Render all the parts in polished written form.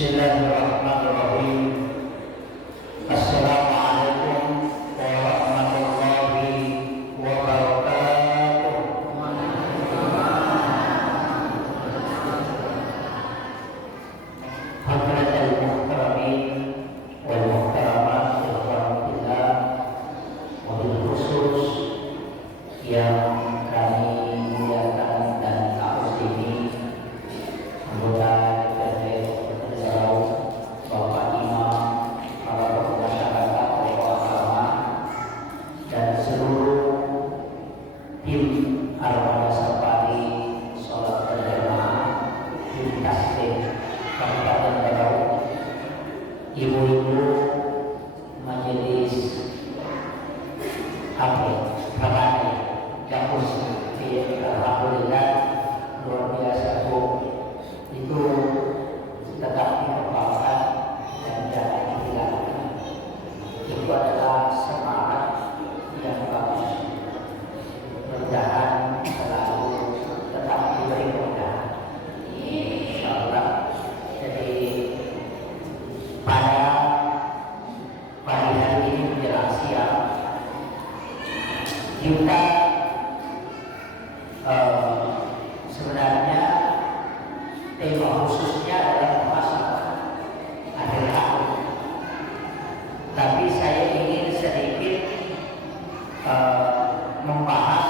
Bismillahirrahmanirrahim. Assalamualaikum warahmatullahi wabarakatuh. Hadratul muhtaramin wal muhtaramat fillah, wabil khusus yang kami muliakan dan takzimi, anggota Bapak Imam, para tokoh masyarakat, tokoh agama, dan seluruh tim Armada Safari Sholat Berjamaah di Taslim Kabupaten Berau, ibu-ibu majelis Ramai Gapus, alhamdulillah luar biasa Bu, itu tetap dikembangkan dan jangan dihilangkan. Itu adalah semangat yang bagus. Mudah-mudahan selalu tetap diberi kemudahan, insyaallah. Jadi pada pagi hari ini menjelang siang kita sebenarnya tema khususnya adalah masalah akhir tahun. Tapi saya ingin sedikit membahas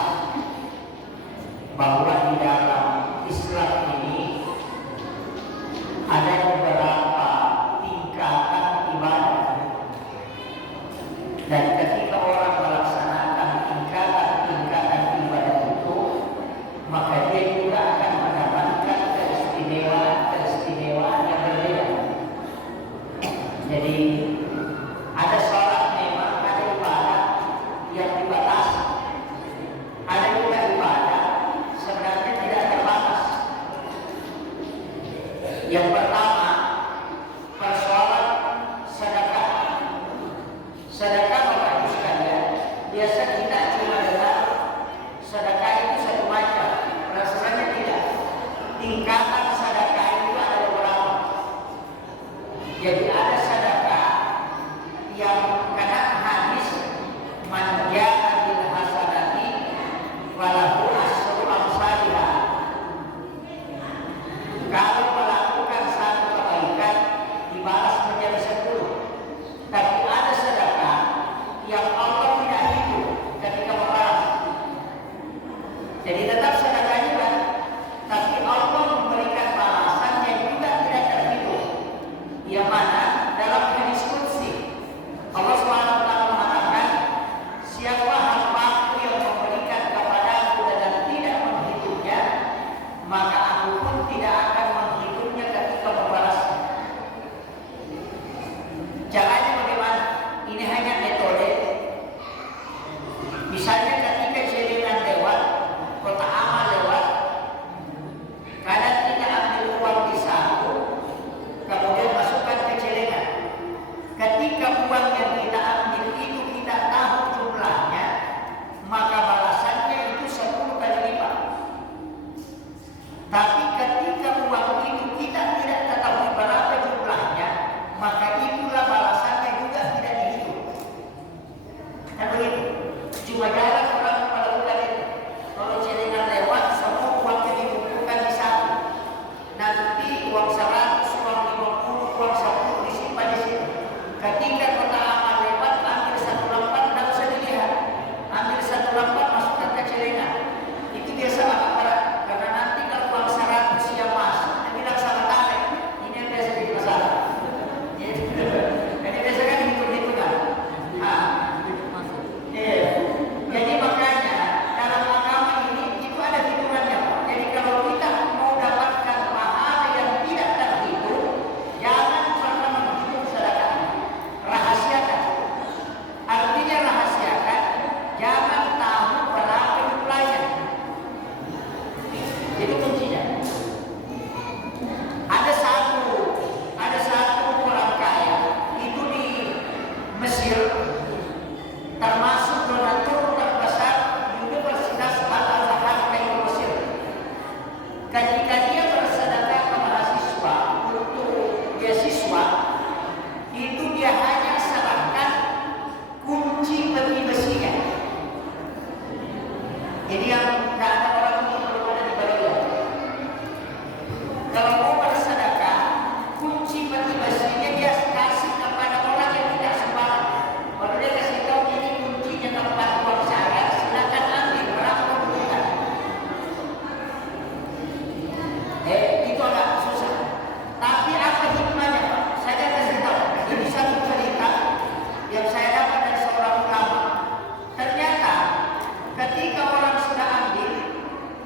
bahwa di dalam Islam ini ada beberapa tingkatan ibadah, dan ketika orang melaksanakan tingkatan ibadah itu, maka dia juga akan mendapatkan keistimewaan yang berbeda. Jadi ada sholat memang ada ibadah yang dibatasi, ada juga ibadah sebenarnya tidak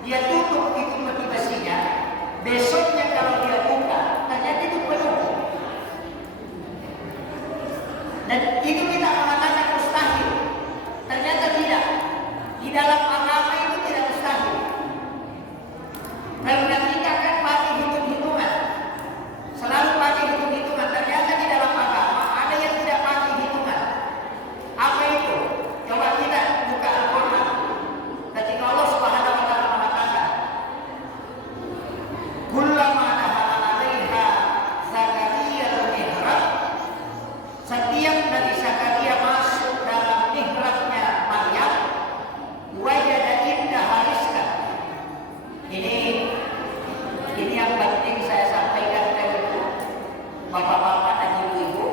dia tutup itu peti besinya, besoknya kalau dia buka, ternyata itu penuh. Dan itu kita mengatakan mustahil, ternyata tidak. Di dalam agama itu tidak mustahil. Karena kita kan pakai hitung-hitungan, selalu pakai hitung-hitungan. Ternyata di dalam agama ada yang tidak pakai hitungan. Apa itu? Coba kita buka Al-Quran. Ketika Allah Subhanahu wa Ta'ala mengatakan, "Kullama dakhala 'alaiha Zakaria al-mihrab", setiap Nabi Zakaria masuk dalam mihrabnya Maryam, wajada indaha rizqan. Ini yang penting saya sampaikan ke bapak-bapak dan ibu-ibu.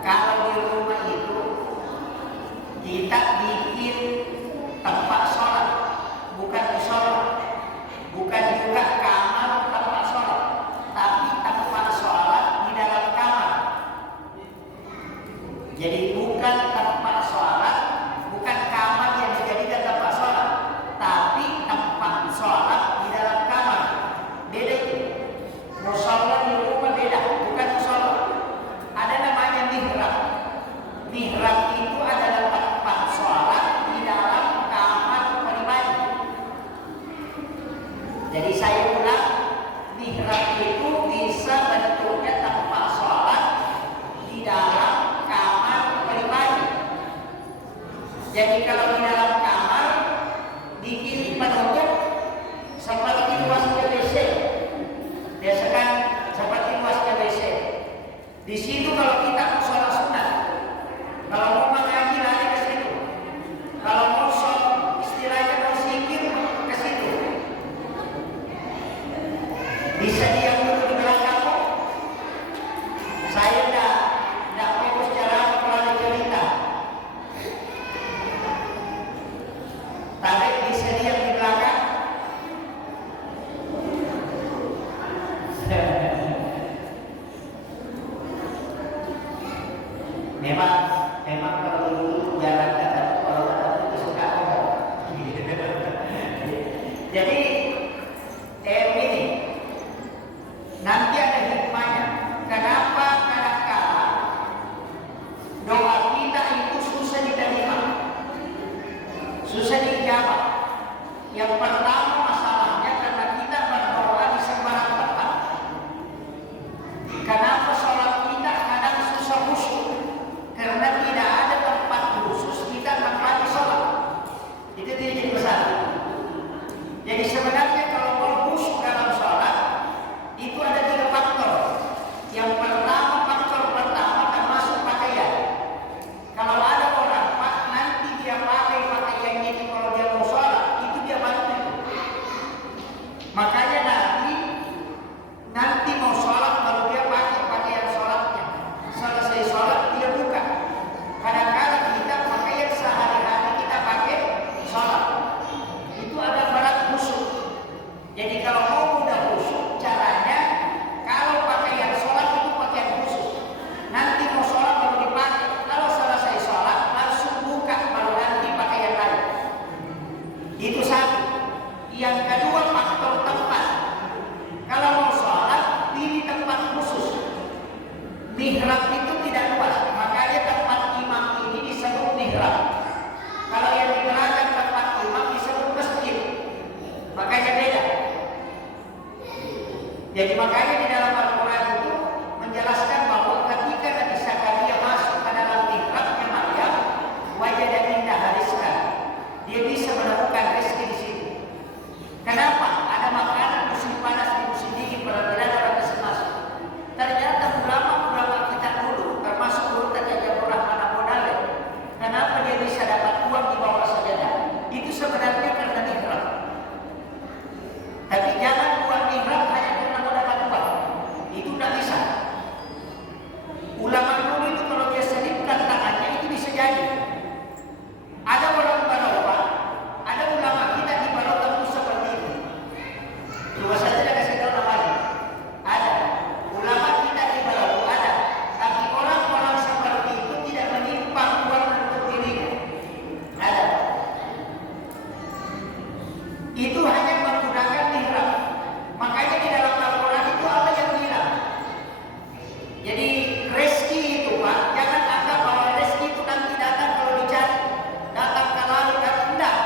Kalau di rumah itu kita bikin tempat sholat, bukan musola, bukan juga kamar tempat sholat, tapi tempat sholat di dalam kamar. Jadi bukan tempat sholat, bukan kamar yang dijadikan tempat sholat, tapi tempat sholat di dalam kamar. Beda itu. Musola di rumah beda, bukan musola. Ada namanya mihrab. Mihrab itu adalah tempat sholat di dalam kamar pribadi. Jadi saya ulang, mihrab itu bisa bentuknya tempat sholat di dalam kamar pribadi. Jadi kalau di dalam kamar bikin penutup seperti luasnya WC, biasakan seperti luasnya WC. Di situ kalau kita mau sholat sunat, kalau mau mengaji lari ke situ, kalau mau sholat istilahnya mau zikir ke situ. Bisa diam dulu di belakang kok. Saya tidak fokus cara kalau cerita. Tapi bisa diam di belakang. Memang kalau dulu jalan kata kalau itu suka ngomong. Jadi ini nanti ada hikmahnya. Kenapa kadang-kala doa kita itu susah diterima, susah dijawab? Yang pertama masalahnya karena kita berdoa di sembarang tempat. Kenapa sholat kita kadang susah khusyuk? Karena tidak ada tempat khusus kita menghadap sholat. Itu jadi besar. Jadi sebenarnya kalau mau khusyuk dalam sholat itu ada 3 faktor. Yang pertama, faktor pertama termasuk pakaian. Kalau ada orang pak nanti dia pakai pakaian ini kalau dia mau sholat, itu dia bantu. Makanya nanti mau sholat baru dia pakai pakaian sholatnya. Selesai sholat dia buka. Kadang-kadang kita pakaian sehari-hari kita pakai sholat. Itu ada berat khusyuk. Jadi kalau mau mudah khusyuk caranya, kalau pakaian sholat itu pakaian khusus. Nanti mau sholat baru dipakai. Kalau selesai sholat langsung buka baru nanti pakaian lain. Itu satu. Yang kedua faktor tempat. Kalau mau sholat pilih tempat khusus. Mihrab itu tidak luas, makanya tempat imam ini disebut mihrab. Kalau yang di belakang tempat imam disebut masjid, makanya beda. Jadi makanya di dalam Al-Quran itu menjelaskan bahwa ketika Nabi Zakaria masuk ke dalam mihrabnya Maryam, wajada indaha rizqan, dia bisa menemukan rezeki di situ. Kenapa? Ada makanan musim panas di musim dingin, perhatian orang bisa masuk. Ternyata ulama-ulama kita dulu, termasuk guru Tajam Rahman Abu Dalil, kenapa dia bisa dapat uang di bawah sajadah? Itu sebenarnya karena mihrab. Tapi jangan buat mihrab hanya karena mau dapat uang. itu hanya menggunakan mihrab. Makanya di dalam Al-Quran itu Allah yang bilang. Jadi rezeki itu Pak, jangan anggap bahwa rezeki itu nanti datang kalau dicari, datang kalau dan tidak.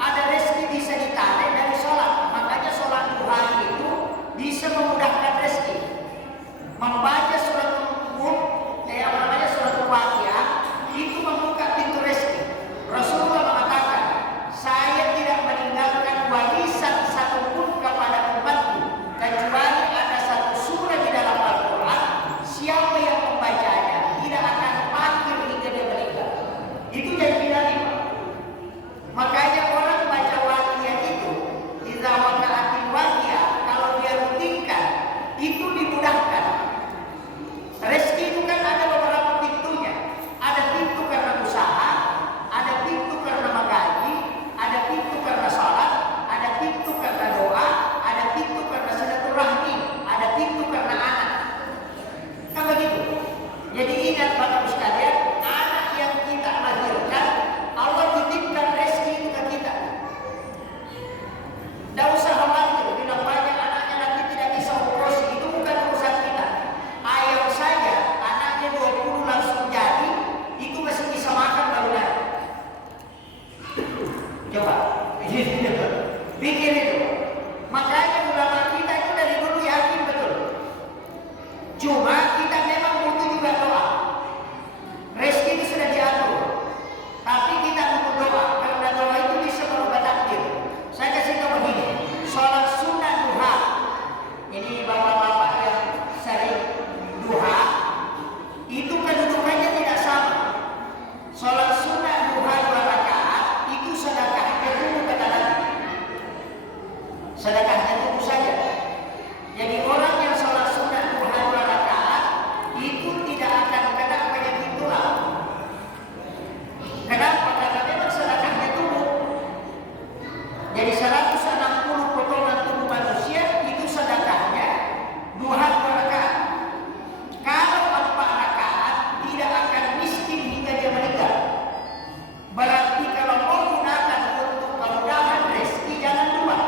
Ada rezeki bisa ditarik dari sholat. Makanya sholat duha itu bisa memudahkan rezeki. Membaca surat surat Al-Waqiah itu membuka pintu rezeki. Rasulullah mengatakan, saya tidak meninggalkan warisan satupun kepada umatku kecuali ada satu surah di dalam Al-Quran, siapa yang membacanya tidak akan fakir hingga dia meninggal. Itu janji Nabi. Makanya orang baca Waqiah itu, idza waqa'atil waqiah, kalau dia rutinkan itu dimudahkan. Rezeki itu kan ada beberapa pintunya. Ada pintu karena usaha, ada pintu karena menggaji, ada pintu karena salat, ada pintu karena doa, ada pintu karena silaturahmi, ada pintu karena anak. Kan begitu. Jadi ingat Bapak sekalian, anak yang kita lahirkan, Allah titipkan rezeki itu ke kita. Tidak usah khawatir, bila banyak anaknya nanti tidak bisa operasi, itu bukan urusan kita. Ayam saja, anaknya 20 langsung jadi, itu masih bisa makan baru naik. Coba, pikir itu. Makanya ulama kita itu dari dulu yakin betul. Cuma kita memang butuh juga doa. Rezeki itu sudah diatur, tapi kita butuh doa, karena doa itu bisa merubah takdir. Saya kasih tahu begini, sholat sunnah duha. Ini bapak-bapak yang sering duha, itu kedudukannya tidak sama. Sholat sunnah duha 2 rakaat itu sedekahnya tunggu kata Nabi. Sedekahnya tunggu saja. Jadi orang yang sholat sunnah duha 2 rakaat itu tidak akan kena penyakit tulang. Kenapa? Karena memang sedekahnya tunggu. Jadi 160 potongan tubuh manusia itu sedekahnya duha 2 rakaat. Kalau 4 rakaat tidak akan miskin hingga dia meninggal. Berarti kalau mau gunakan untuk kemudahan rezeki jangan 2.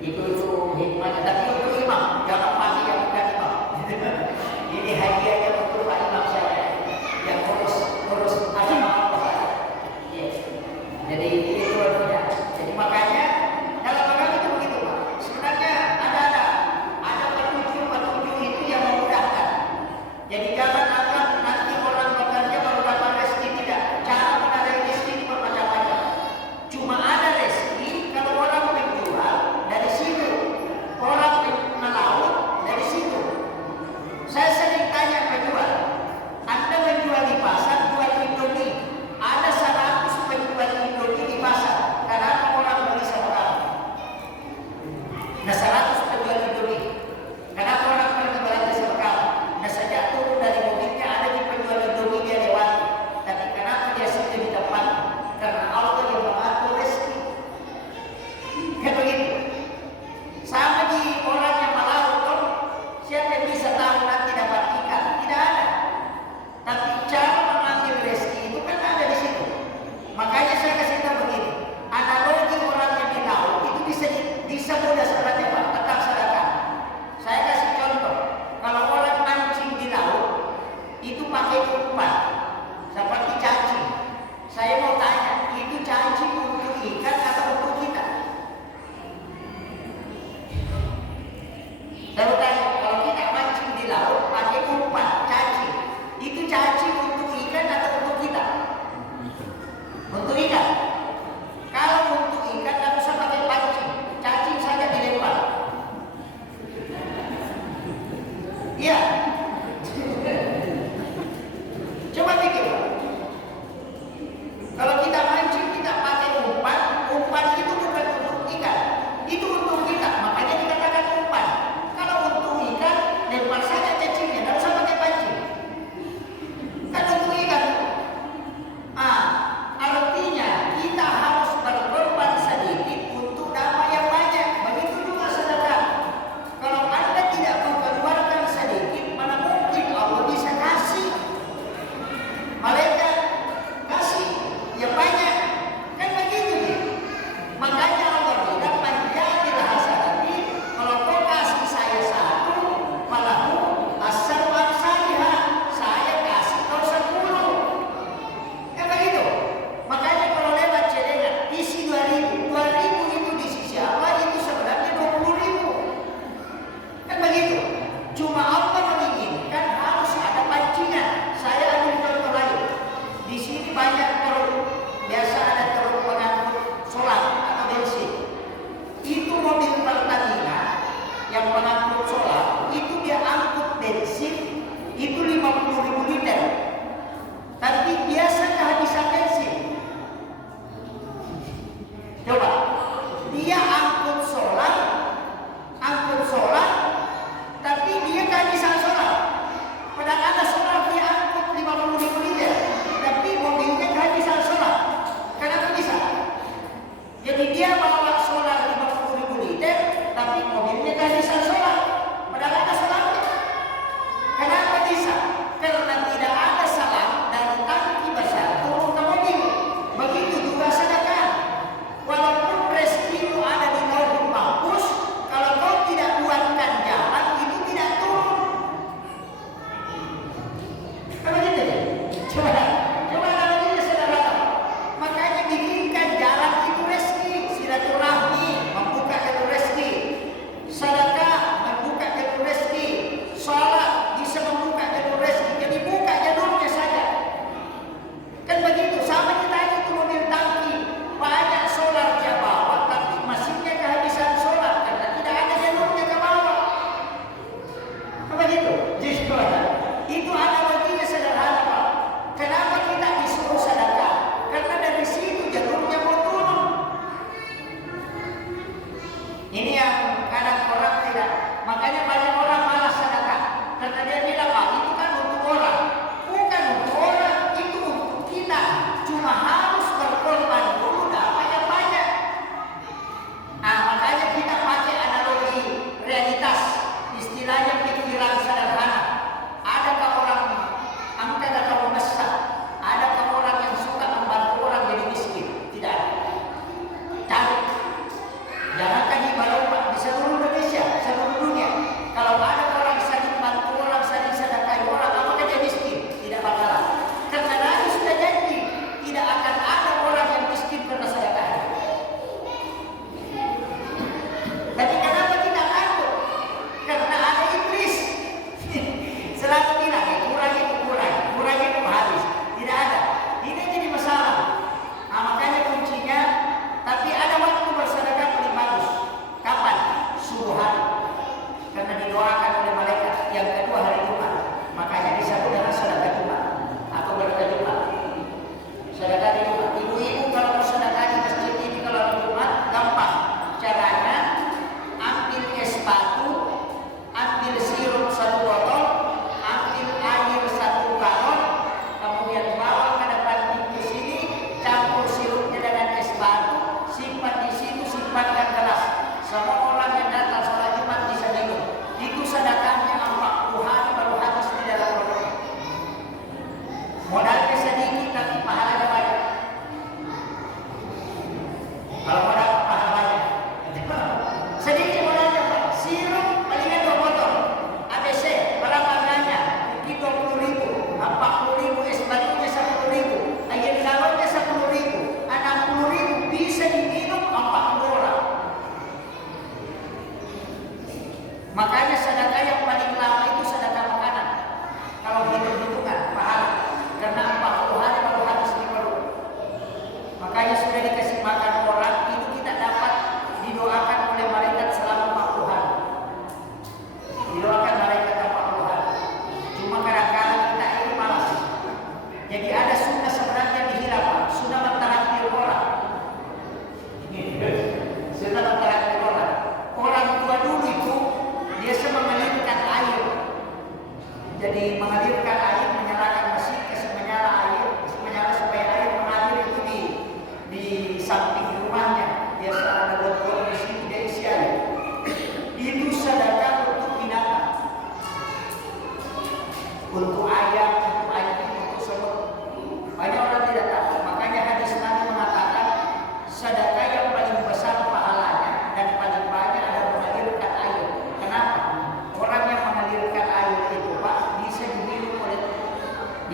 Itu hikmahnya. Tapi untuk imam, jangan pakai yang bukan imam. Ini hadiahnya untuk Pak Imam saya yang urus agama Allah. Ya. Jadi itu artinya. Jadi makanya dalam agama itu begitu Pak. Sebenarnya ada petunjuk itu yang memudahkan. Jadi jangan anggap nanti orang bekerja baru dapat rezeki, tidak. Cara menarik rezeki itu bermacam-macam. Cuma ada rezeki kalau orang menjual dari situ, orang melaut dari situ. Saya sering tanya penjual, Anda menjual di pasar, jual Indomie. Ada 100 penjual Indomie di pasar. Kenapa orang beli sama kamu? Nah 100 penjual Indomie. Kenapa orang pergi belanja sama kamu? Nah sejak turun dari mobilnya ada di penjual Indomie dia lewat. Tapi kenapa dia sudah di tempat? Karena Allah yang mengatur rezeki. Kan begitu. Sama di orang yang melaut, siapa yang bisa tahu nanti dapat ikan? Tidak ada. Tapi cara mengambil rezeki itu kan ada di situ. Makanya saya kasih tahu begini. Analogi orang yang di laut itu bisa mudah sebenarnya Pak, tetap sedekah. Saya kasih contoh. Kalau orang mancing di laut itu pakai umpan seperti cacing. Saya mau tanya, itu cacing untuk ikan atau untuk kita? Saya mau tanya, kalau kita mancing di laut pakai umpan cacing, itu cacing untuk ikan atau untuk kita? Untuk ikan. Kalau untuk ikan nggak usah pakai pancing, cacing saja dilempar. Iya. Coba pikir. Kalau kita mancing kita pakai umpan, umpan itu bukan untuk ikan, itu untuk kita. Makanya dikatakan umpan. Kalau untuk ikan, lempar saja cacingnya, nggak usah pakai pancing. Kan untuk ikan. Artinya kita harus berkorban sedikit untuk dapat yang banyak. Begitu juga sedekah. Kalau Anda tidak mengeluarkan sedikit, mana mungkin Allah bisa kasih? Malaikat kasih yang banyak. Kan begitu nih. Makanya Allah bilang panjangil hasanati, kalau kau kasih saya satu, malahu asal amsalihha, saya kasih kau 10. Kan begitu. Makanya kalau lewat celengan isi 2.000 itu di sisi Allah itu sebenarnya 20.000. Kan begitu. Cuma Allah menginginkan harus ada pancingan. Saya ambil contoh lain. Di sini banyak truk, biasa ada truk pengangkut solar atau bensin. Itu mobil Pertamina yang pengangkut solar, itu dia angkut bensin itu 50.000 liter. Tapi biasa kehabisan bensin. Coba, dia angkut solar, tapi dia kehabisan solar. Padahal ada solar dia angkut 50.000 liter, tapi mobilnya kehabisan solar. Kenapa bisa? Jadi dia bawa solar 50.000 liter, tapi mobilnya kehabisan solar. Padahal ada solarnya. Kenapa bisa? Karena tidak ada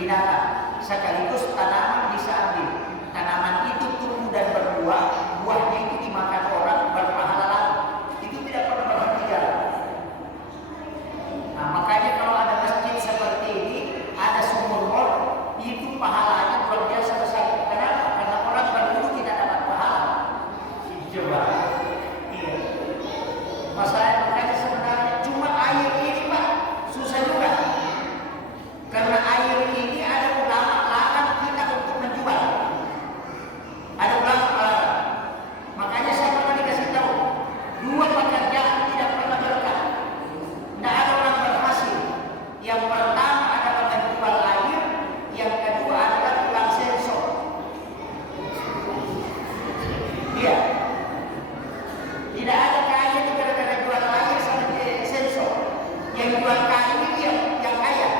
binatang, sekaligus tanaman bisa ambil. Tanaman itu tumbuh dan berbuah, buahnya itu dimakan orang, berpahala lagi. Itu tidak pernah berhenti jalan. Nah, makanya kalau ada masjid seperti ini, ada sumur bor, itu pahalanya luar biasa besar. Kenapa? Karena orang berwudu tidak dapat pahala. Coba. Iya. Masalahnya makanya sebenarnya cuma air ini Pak susah juga. Karena air ini ada ulama larang kita untuk menjual. Ada ulama larang. Makanya saya pernah dikasih tahu, dua pekerjaan tidak pernah berkah. Tidak ada orang berhasil. Yang pertama adalah menjual air, yang kedua adalah tukang sensor. Iya. Tidak ada kaya itu gara-gara jual air sama sensor. Yang jual kaya itu yang kaya.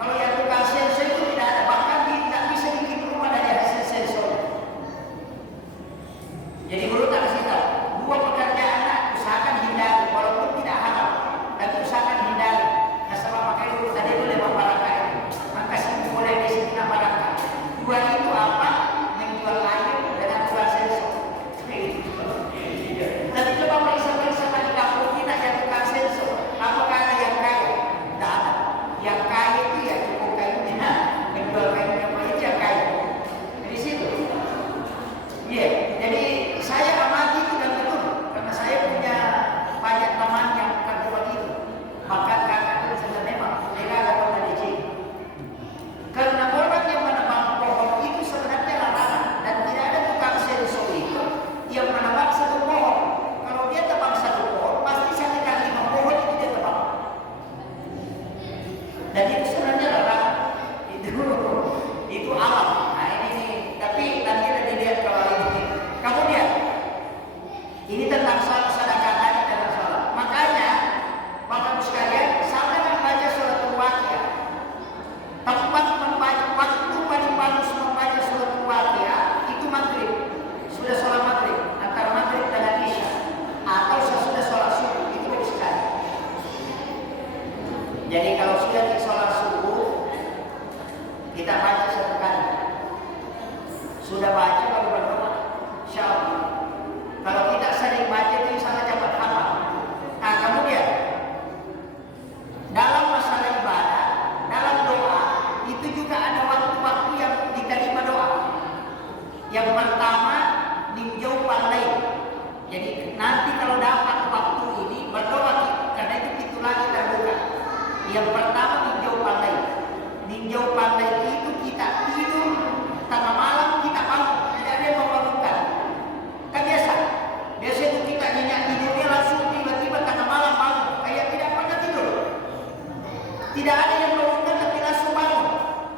Kalau yang tukang sensor itu tidak ada, bahkan tidak bisa bikin rumah dari hasil sensor. Jadi guru tak kasih tahu, dua pekerjaan usahakan hindari, walaupun tidak halal, tapi usahakan hindari. Nah, sebab makanya guru tadi itu lewat barangkali ini, maka sih mulai di sini nama barangkali. Dua itu apa? Menjual air dengan jual sensor. Tapi coba periksa-periksa di kampung kita yang tukang sensor, apakah ada yang kaya? Tidak ada. Yang kaya itu ya cukup kayunya, menjual kayunya itu yang kaya. Di situ. Iya. Jadi saya amati itu dan betul, karena saya punya banyak teman yang kerja begitu. Maka kakak itu sudah memang mereka ada pernah di sini. Karena orang yang menebang pohon itu sebenarnya larangan dan tidak ada tukang sensor itu yang menebang satu pohon. Kalau dia tebang satu pohon, pasti 1 kali 5 pohon itu dia tebang. Dan itu sebenarnya larangan. Itu alam. Nah ini tapi nanti dilihat kalau ini. Kemudian ini tentang sedekah tadi dalam sholat. Makanya Bapak Ibu sekalian, sampai membaca surat Al-Waqiah. Tempat membaca, waktu paling bagus membaca surat Al-Waqiah itu maghrib. Sudah sholat maghrib, antara maghrib dengan isya, atau sesudah sholat subuh, itu bagus sekali. Jadi kalau sudah di sholat subuh, kita baca 1 kali. Sudah baca baru berdoa, insya Allah. Kalau kita sering baca itu insya Allah cepat hafal. Nah kemudian dalam masalah ibadah, dalam doa itu juga ada waktu-waktu yang diterima doa. Yang pertama ninjau pandai. Jadi nanti kalau dapat waktu ini berdoa, karena itu pintu lagi terbuka. Yang pertama ninjau pandai. Ninjau pandai itu kita tidur tengah malam kita bangun, tidak ada yang membangunkan. Kan biasa itu kita nyenyak tidurnya langsung tiba-tiba tengah malam bangun, kayak tidak pernah tidur. Tidak ada yang membangunkan tapi langsung bangun.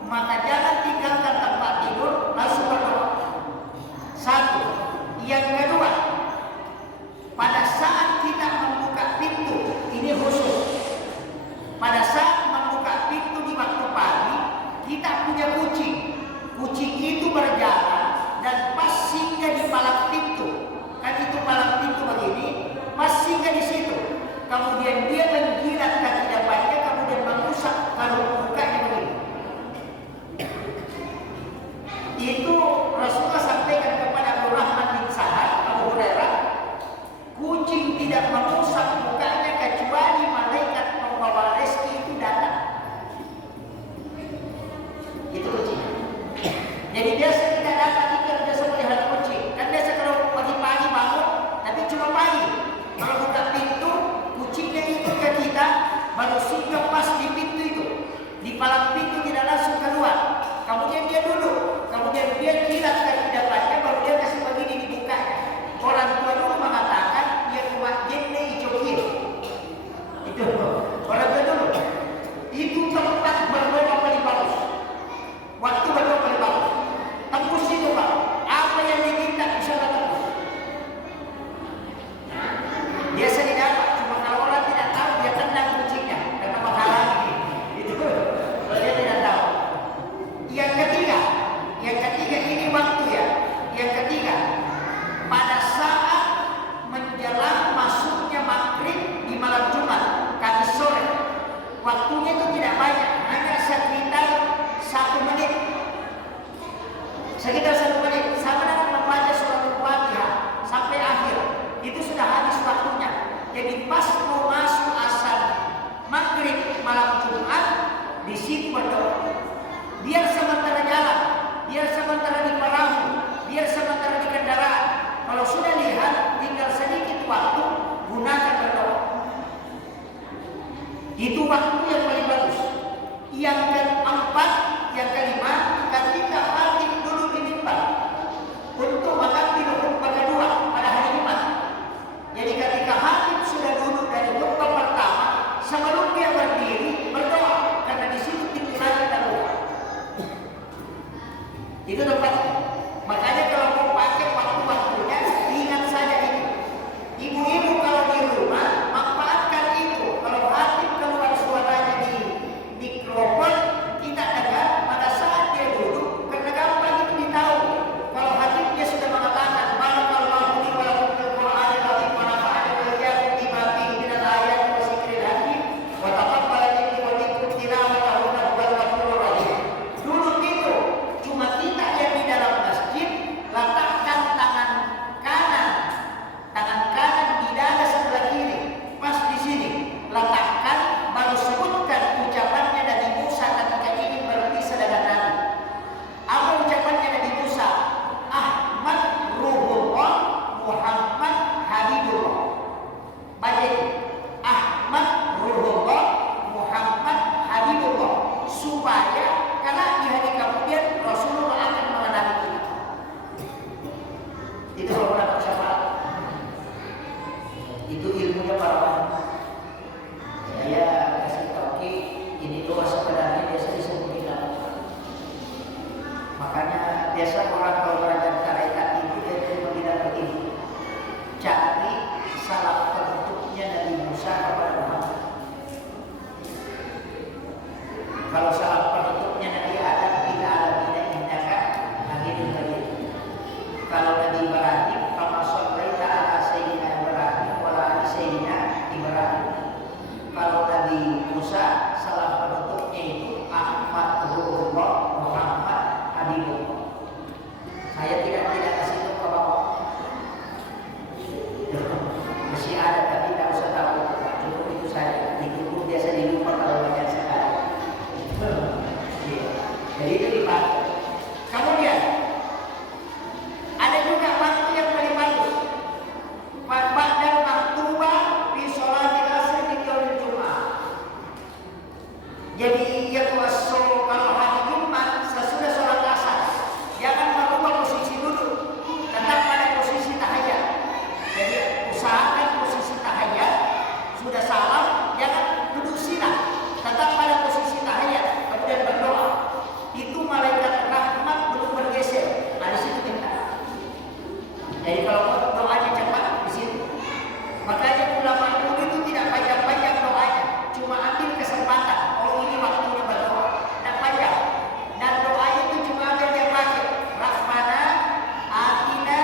Maka jangan tinggalkan tempat tidur, langsung berdoa. Satu. Yang kedua, pada saat kita membuka pintu, ini khusus. Pada saat membuka pintu di waktu pagi, kita punya kucing. Kucing itu berjalan dan pas singgah di palang pintu. Kan itu palang pintu begini, pas singgah di situ. Kemudian dia menjilat kaki depannya, kemudian mengusap kalau bukanya begini. Itu Rasulullah sampaikan kepada Abu Rahman bin Sa'ad, Abu Hurairah, kucing tidak mengusap mukanya kecuali malaikat membawa rezeki itu datang. Itu kucing. Jadi biasa tidak datang itu biasa melihat kucing. Kan biasa kalau pagi-pagi bangun, tapi cuma pagi. Kalau buka pintu, kucingnya itu kan Jadi pas mau masuk asar maghrib malam Jumat, di situ berdoa. Biar sementara jalan, biar sementara di perahu, biar sementara di kendaraan. Kalau sudah lihat tinggal sedikit waktu, gunakan berdoa. Itu waktu yang paling bagus. Yang keempat, yang kelima, ketika khatib duduk di mimbar untuk mengambil khutbah kedua pada hari Jumat. Jadi ketika khatib sudah duduk dari khutbah pertama, sebelum dia berdiri berdoa, karena di situ pintu langit terbuka. Itu tempatnya. Makanya kalau mau pakai waktu-waktunya, ingat saja itu. Ibu-ibu kalau di rumah manfaatkan itu. Kalau khatib keluar suaranya di mikrofon, kita dengar pada saat dia duduk, karena gampang itu ditahu. Kalau khatibnya sudah mengatakan barakallahu li wa lakum fil Qur'anil azim wa nafa'ani wa iyyakum bima fihi minal ayati wa dzikril hakim wa taqabbal minni wa minkum tilawatahu wal ghafurur rahim. Duduk itu cuma kita yang di dalam masjid, letakkan tangan kanan di dada sebelah kiri, pas di sini letakkan, baru sebutkan ucapannya Nabi Musa ketika ingin berpisah dengan Nabi. Apa ucapannya Nabi Musa? Ahmad Ruhullah Muhammad Habibullah. Baca itu, Ahmad Ruhullah Muhammad Habibullah, supaya karena di hari kemudian Rasulullah akan mengenali kita. Itu kalau dapat syafaat. Itu ilmunya para ulama. Saya kasih tahu ini doa sebenarnya biasa disebut dalam. Makanya biasa orang kalau belajar tarekat itu dia tidak begini. Cari salah bentuknya Nabi Musa kepada Muhammad. Kalau salah bentuknya Nabi Adam, kita alamina indaka akhirnya begitu. Kalau Nabi Ibrahim, kama shallaita ala sayyidina Ibrahim wa ala sayyidina Ibrahim. Kalau Nabi Musa, salah bentuknya itu Ahmad Ruhullah Muhammad Habibullah. Saya tidak kasih tahu ke bawah. Masih ada tapi tidak usah tahu. Cukup itu saja. Itu biasa dilupa kalau banyak sekali. Jadi itu dipakai. Kemudian ada juga waktu yang paling bagus. Ba'dal maktubah di sholatil asr di yaumil Jumat. Jadi ya tuasul kalau hari Jumat sesudah sholat asar, jangan merubah posisi duduk, tetap pada posisi tahiyat. Jadi usahakan posisi tahiyat, sudah salam jangan duduk sila, tetap pada posisi tahiyat, kemudian berdoa. Itu malaikat rahmat belum bergeser. Nah, di situ kita. Jadi kalau doanya cepat di situ. Makanya ulama dulu itu tidak panjang-panjang doanya, cuma ambil kesempatan. Oh ini waktunya berdoa, tidak panjang. Dan doanya itu cuma ambil yang pakai. Rahmana atina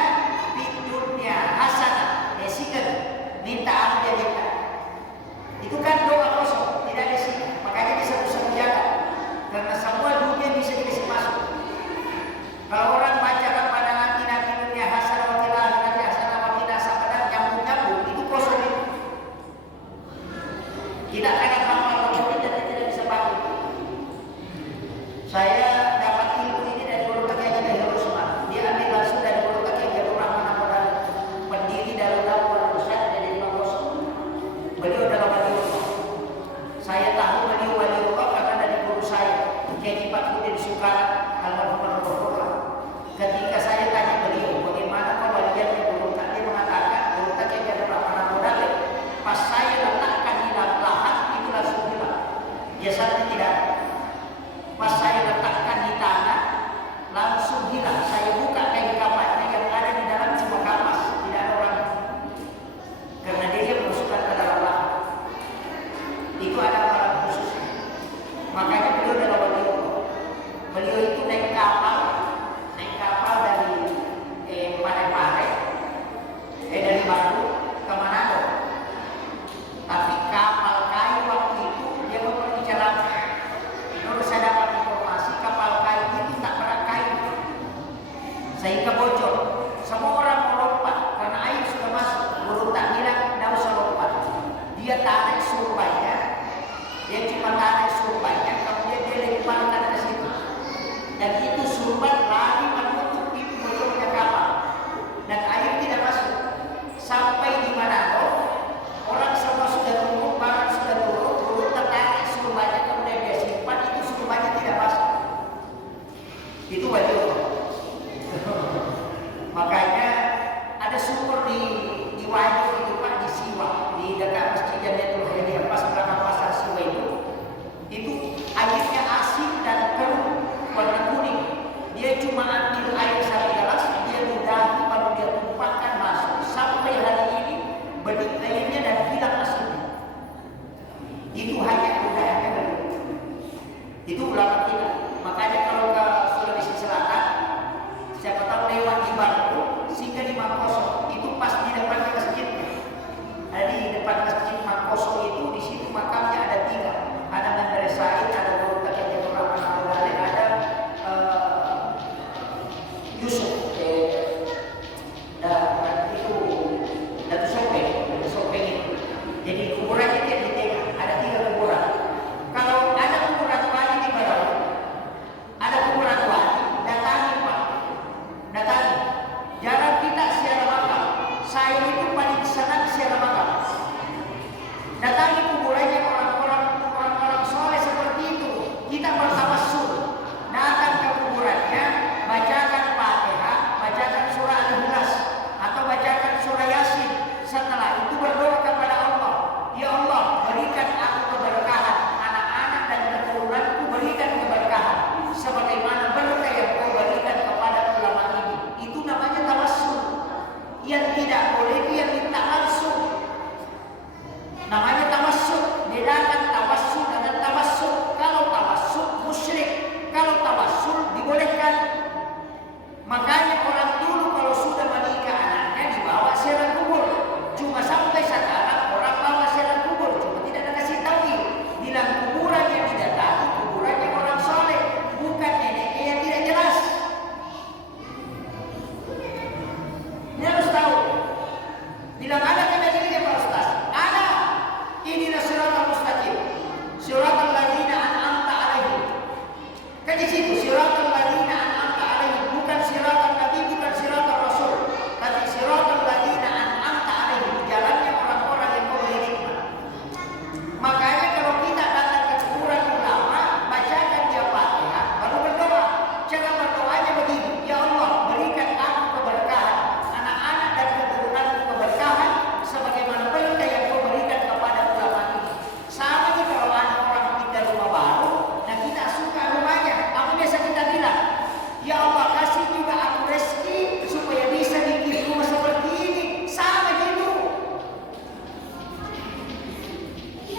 fid dunya hasanah. Singkat, minta apa dia minta. Itu kan doa kosong, tidak ada sini. Makanya bisa jalan. Karena semua dunia bisa dikasih masuk. Kalau orang baca Rabbana atina fid dunya hasanah wa fil akhirati hasanah wa qina adzabannar, nyambung itu kosong itu. Tidak akan hafal dan tidak bisa pakai. Saya dapat ilmu ini dari Guru Kiai Haji Usman. Dia ambil langsung dari Guru Kiai Haji Rahman Abdul pendiri Darul Dawah Pusat dari Imam Bosok. Beliau adalah waliullah. Saya tahu beliau waliullah karena dari guru saya Kiai Fakhrudin Sukran almarhum Rasulullah. Ketika saya tanya beliau bagaimana kewaliannya Guru Kiai, dia mengatakan Guru Kiai Haji Rahman Abdul pas saya letakkan di dalam lahan itu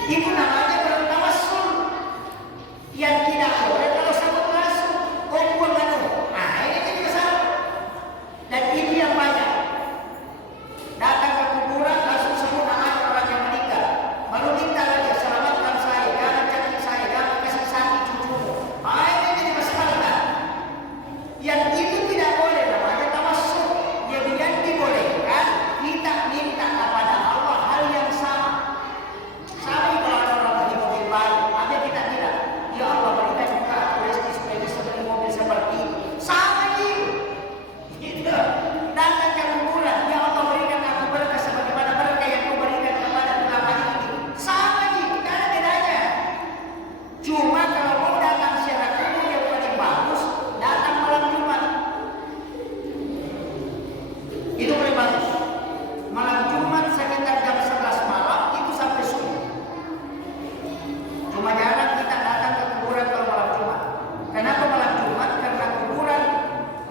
Itu namanya bertawassul. Yang tidak boleh kalau sabut langsung. Oh, buang manu. Nah, ini jadi masalah. Dan ini yang banyak. Datang ke kuburan langsung sebut nama orang yang meninggal. Baru minta lagi, selamatkan saya, jangan jatuh saya, jangan kasih sakit cucumu. Ah, ini jadi masalah. Yang itu tidak boleh namanya tawassul. Yang dibolehkan kita minta kepada Allah hal yang sama. Sama kalau ada orang beli mobil baru, ada kita bilang, ya Allah berikan juga rezeki supaya bisa beli mobil seperti ini. Sama gitu. Gitu. Datang ke kuburan, ya Allah berikan aku berkah sebagaimana berkah yang kau berikan kepada ulama ini. Sama gitu, tidak ada bedanya. Cuma kalau mau datang secara kubur yang paling bagus, datang malam Jumat. Itu paling bagus. Malam Jumat sekitar jam 11 malam itu sampai subuh. Cuma jarang kita datang ke kuburan kalau malam Jumat. Kenapa malam Jumat? Karena kuburan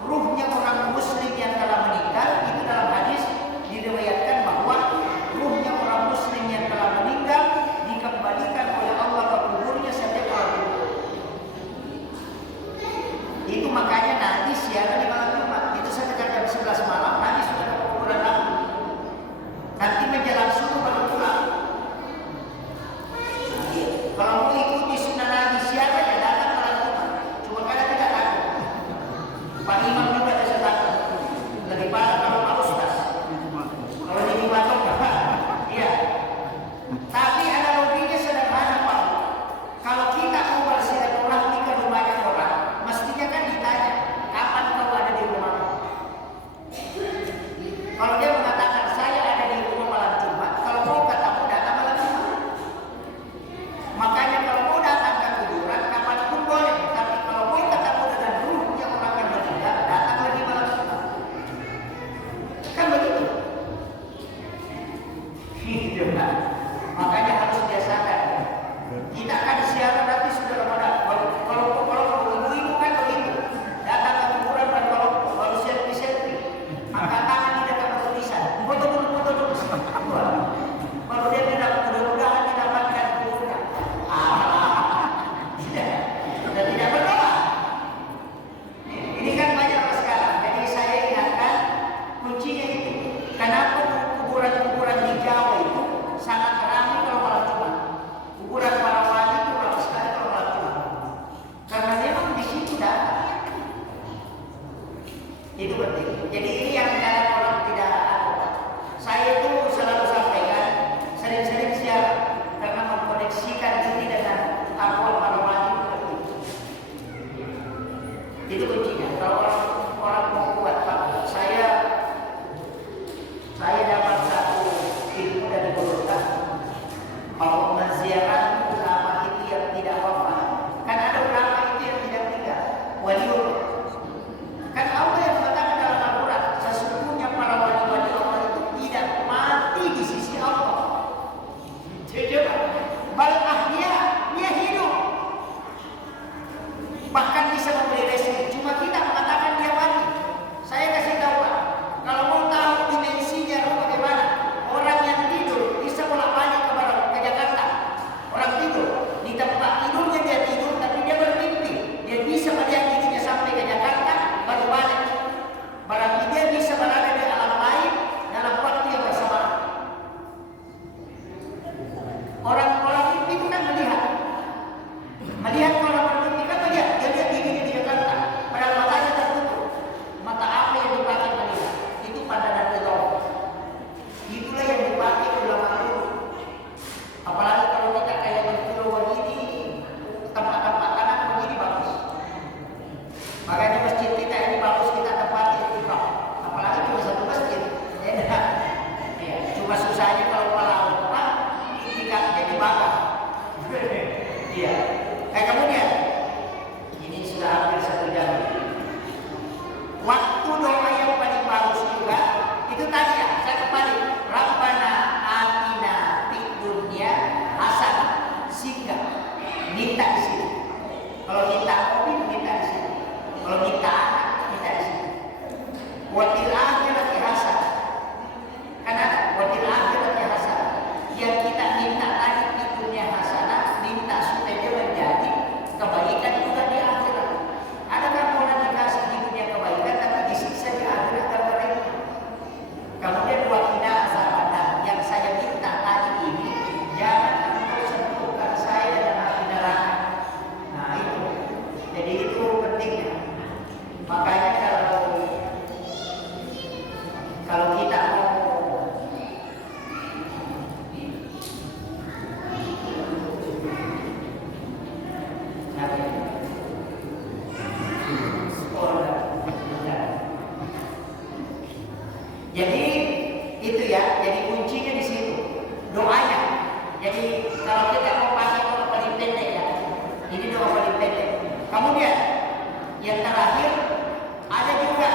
ruhnya orang muslim yang telah meninggal, itu dalam hadis diriwayatkan bahwa ruhnya orang muslim yang telah meninggal dikembalikan oleh Allah ke kuburnya setiap malam Jumat. Itu makanya nanti siaran di malam Jumat itu sekitar jam 11 malam nanti sudah ke kuburan lagi. Nanti menjelang subuh baru pulang. Kalau mau ikuti sunnah Nabi siapa ya datang malam Jumat. Cuma kadang tidak takut. Pak Imam juga bisa takut. Lebih parah kalau Pak Ustaz. Kalau di Jumat enggak. Iya. Tapi analoginya sederhana Pak. Kalau kita mau bersilaturahmi ke rumahnya orang, mestinya kan ditanya, kapan kau ada di rumahmu? Kalau dia mengatakan saya ada di rumah malam Jumat, kalau mau katamu datang malam Jumat. Makanya kalau mau datang ke kuburan kapanpun boleh, tapi kalau mau ketemu dengan ruhnya orang yang meninggal, datang lagi malam Jumat. Kan begitu? Gitu kan? Makanya harus biasakan. Kita akan siaran nanti sudah Ramadan. Kalau ibu-ibu kan begitu. Datang ke kuburan dan kalau selfie, angkat tangan di dekat tulisan. Foto dulu. Baru dia bilang mudah-mudahan didapatkan kuburnya. Sudah tidak berdoa. Ini kan banyak sekarang. Jadi saya ingatkan kuncinya itu. Kenapa kuburan-kuburan di Jawa itu sangat ramai kalau malam Jumat? Kuburan para wali itu ramai sekali kalau malam Jumat. Karena memang di situ datang. Itu penting. Jadi ini yang kadang orang tidak tahu. Saya itu selalu sampaikan, sering-sering siaran karena mengkoneksikan diri dengan arwah para wali itu. Itu kuncinya. Kalau orang mau kuat, Pak, saya dapat satu ilmu dari Golkar bahwa menziarah ulama itu yang tidak wafat. Kan ada ulama itu yang tidak meninggal, waliullah. Kan Allah yang mengatakan dalam Al-Quran, sesungguhnya para wali-wali Allah itu tidak mati di sisi Allah. Coba, bal ahya, dia hidup. Bahkan bisa memberi rezeki. Cuma kita mengatakan dia mati. Saya kasih tahu Pak, kalau mau tahu dimensinya bagaimana, orang yang tidur bisa bolak-balik ke Jakarta. Orang tidur di tempat tidurnya dia tidur, tapi dia bermimpi. Dia bisa melihat dirinya sampai ke Jakarta, baru balik. Berarti dia bisa berada di alam lain dalam waktu yang bersamaan. Orang-orang mimpi itu kan melihat orang bermimpi kan melihat dia lihat dirinya di Jakarta, padahal matanya tertutup. Mata apa yang dipakai melihat? Itu pandangan Allah. Itulah yang dipakai ulama dulu. Apalagi kalau kita kayak di pulau begini, tempat-tempat kanan begini bagus. Makanya masjid kita ini bagus kita tempati itikaf. Apalagi cuma satu masjid. Ya, cuma susahnya kalau malam itikafnya dibakar. Iya. Kemudian ini sudah hampir 1 jam. Waktu doa yang paling bagus juga itu tadi ya, saya kembali. Rabbana atina fid dunya hasanah. Singgah. Minta di sini. Kalau minta kopi, minta di sini. Kalau minta anak, minta di sini. Wa fil akhirati hasanah. Karena wa fil akhirati hasanah. Yang kita minta tadi di dunia Jadi kalau kita mau pakai doa paling pendek ya, ini doa paling pendek. Kemudian yang terakhir ada juga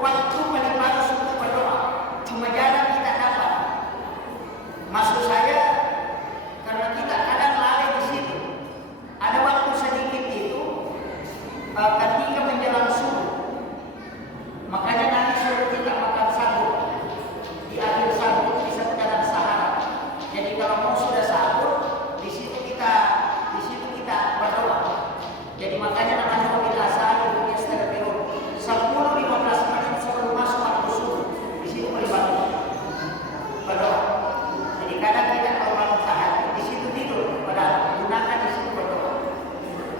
waktu paling bagus untuk berdoa. Cuma jarang kita dapat. Maksud saya karena kita kadang lalai di situ. Ada waktu sedikit itu ketika menjelang subuh. Makanya nanti suruh kita makan sahur. Di akhir sahur bisa dalam sahara. Jadi kalau mau sudah sahur, di situ kita berdoa. Jadi makanya namanya mobil asal itu istighfar 10-15 menit sebelum masuk waktu subuh. Di situ berdoa. Jadi kadang kita kalau mau tahajud di situ tidur, padahal gunakan di situ berdoa.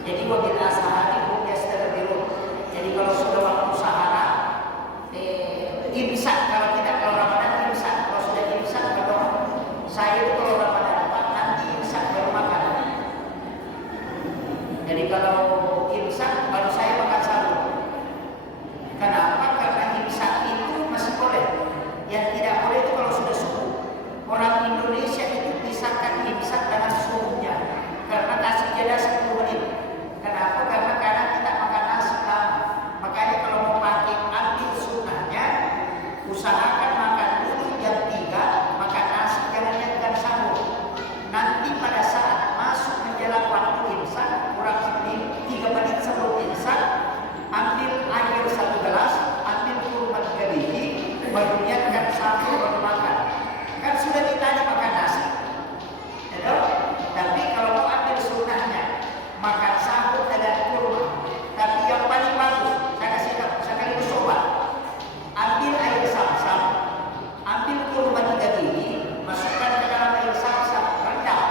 Jadi mobil asal itu istighfar. Jadi kalau sudah waktu sahara, imsak kalau Ramadan imsak, kalau sudah imsak berdoa. Saya itu kalau Ramadan nanti imsak baru makan. Jadi kalau imsak baru saya makan sahur. Kenapa? Karena imsak itu masih boleh. Yang tidak boleh itu kalau sudah subuh. Orang Indonesia itu pisahkan imsak dengan subuhnya. Karena kasih jeda 10 menit. Kenapa? Karena kadang kita makan nasi lama. Makanya kalau mau pakai ambil sunnahnya, usahakan makan dulu jam 3, makan nasi, jangan jadikan sahur. Nanti pada saat masuk menjelang waktu imsak, kurang lebih 3 menit sebelum imsak, ambil air 1 gelas, ambil kurma 3 biji, baru niatkan sahur baru makan. Kan sudah ditanya makan nasi. Ya, tapi kalau mau ambil sunnahnya, makan sahur dengan kurma. Tapi yang paling bagus, saya kasih tahu, sekaligus coba. Ambil air Zam-Zam, ambil kurma 3 biji, masukkan ke dalam air Zam-Zam, rendam.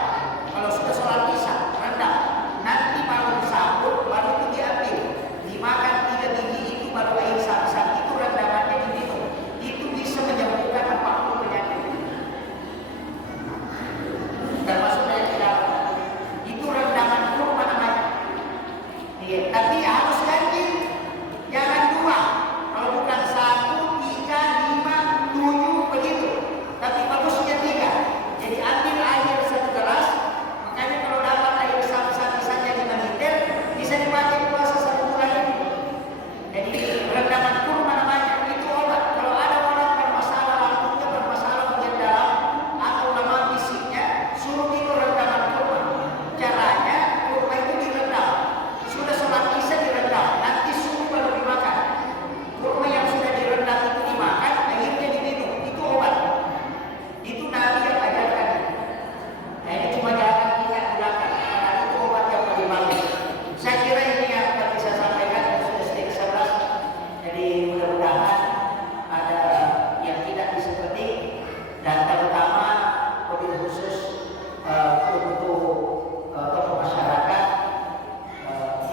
Kalau sudah sholat isya, rendam. Nanti baru sahur, baru itu diambil, dimakan 3 biji itu baru air Zam-Zam itu rendamannya diminum. Itu bisa menyembuhkan 40 penyakit. Termasuk penyakit darah. Itu rendaman kurma namanya. Iya, tapi harus ganjil, jangan 2. Kalau bukan 1, 3, 5, 7 begitu. Tapi bagusnya 3. Jadi ambil air 1 gelas. Makanya kalau dapat air Zam-Zam misalnya 5 liter, bisa dipakai puasa 1 bulan ini. Jadi rendaman kurma namanya, itu obat. Kalau ada orang bermasalah lambungnya, bermasalah bagian dalam atau lemah fisiknya, suruh minum rendaman kurma. Caranya kurma itu direndam. Sudah sholat isya direndam, nanti subuh baru dimakan. Kurma yang sudah direndam itu dimakan, akhirnya diminum. Itu obat. Itu Nabi yang ajarkan. Nah ini cuma jangan kita gunakan, karena itu obat yang paling bagus. Saya kira ini yang dapat saya sampaikan, sudah setengah 11. Jadi mudah-mudahan ada yang tidak diseperti, dan terutama mobil khusus untuk tokoh masyarakat.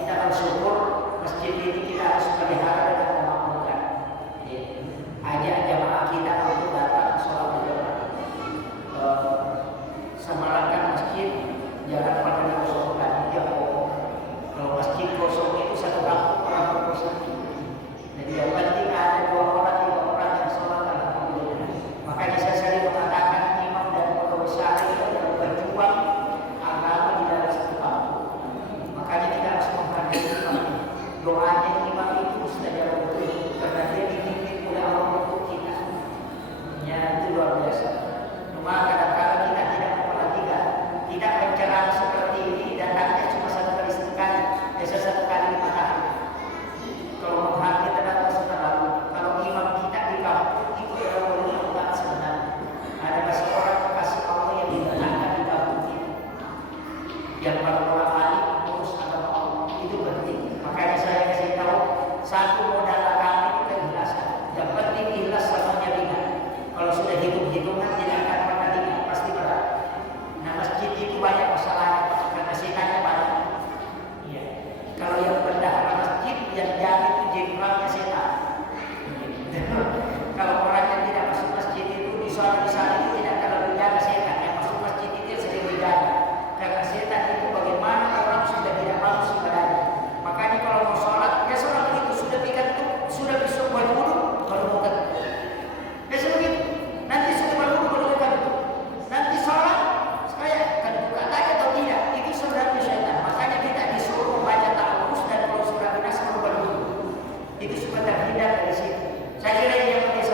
Kita bersyukur masjid ini kita harus pelihara dan memakmurkan. Ajak jamaah kita untuk datang sholat berjamaah. Semarakkan masjid, jangan pada dikosongkan. Ya kalau masjid kosong itu satu kampung orang berkosong. Jadi yang penting ada 2 orang, 3 orang yang sholat. Alhamdulillah. Makanya saya sering mengatakan imam dan pegawai syariah itu adalah berjuang agama di dalam satu kampung. Makanya kita harus menghargai imam. Doanya imam itu mustajab betul, karena dia dipimpin oleh Allah untuk kita. Ya itu luar biasa. Cuma kadang-kadang kita tidak memperhatikan, tidak mencerah seperti ini, dan hanya cuma 1 kali sekali, biasa 1 kali 5 hari. Kalau menghakimi terhadap lalu, kalau imam kita di kampung itu adalah wali Allah sebenarnya. Ada seorang kekasih Allah yang dibenarkan di kampung kita, yang berdoa kali urus agama Allah, itu penting. Makanya saya kasih tahu, satu modal agama itu keikhlasan. Yang penting ikhlas samanya ringan. Kalau sudah hitung-hitungan tidak akan pernah ringan, pasti berat. Nah masjid itu banyak masalahnya, karena setannya banyak. Iya. Kalau yang bendahara masjid yang jadi itu jenderalnya setan. Kalau orang yang tidak masuk masjid itu di sana itu tidak terlalu jaga setan. Yang masuk masjid itu sering dijaga. Karena setan itu bagaimana Itu supaya terhindar dari situ. Saya kira ini yang penting